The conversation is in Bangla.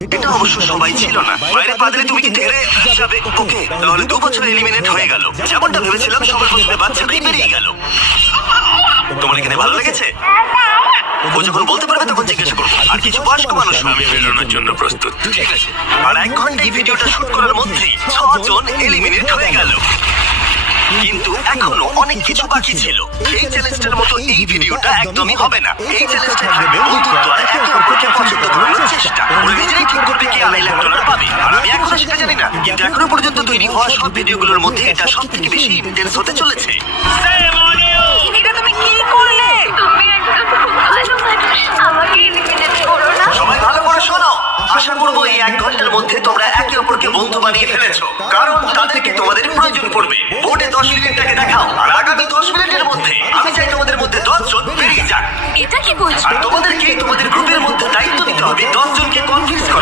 এটা অবশ্য সবাই ছিল না। বাইরে পা দিলে তুমি কিন্তু হেরে যাবে। ওকে, তাহলে 2 বছর এলিমিনেট হয়ে গেল। যেমনটা ভেবেছিলাম সবার প্রথমে বাচ্চাটাই বেরিয়ে গেল। তোমার এখানে ভালো লেগেছে? ও যখন বলতে পারবে তখন জিজ্ঞাসা করবো। আর কিছু বয়স্ক মানুষ আমি বেরোনোর জন্য প্রস্তুত। ঠিক আছে। আর 1 ঘন্টায় ভিডিওটা শুট করার মধ্যেই 6 জন এলিমিনেট হয়ে গেল। কিন্তু এখনো অনেক কিছু বাকি ছিল। এই চ্যালেঞ্জটার মতো এই ভিডিওটা একদমই হবে না। এই চ্যালেঞ্জটা থাকবে বন্ধুত্ব আর একে অপরকে পছন্দ করানোর চেষ্টা। ওরা নিজেরাই ঠিক করবে কে হাইলাইট ডলার পাবে। আর আমি এখনো সেটা জানি না। কিন্তু এখনো পর্যন্ত তৈরি হওয়া সব ভিডিওগুলোর মধ্যে এটা সবথেকে বেশি ইন্টেন্স হতে চলেছে। এটা তুমি কি করলে? তুমি একদম খুব ভালো মানুষ, আমাকে এলিমিনেট করো না। সবাই ভালো করে শোনো। আশা করবো এই 1 ঘন্টার মধ্যে তোমরা একে অপরকে বন্ধু বানিয়ে ফেলেছো, কারণ তাদেরকে তোমাদের প্রয়োজন পড়বে। বোর্ডে 10 মিনিটটাকে দেখাও, আর আগামী 10 মিনিটের মধ্যে আমি চাই তোমাদের মধ্যে 10 জন বেরিয়ে যাক। এটা কি বলছো? আর তোমাদেরকে তোমাদের গ্রুপের মধ্যে দায়িত্ব নিতে হবে 10 জনকে কনভিন্স করা।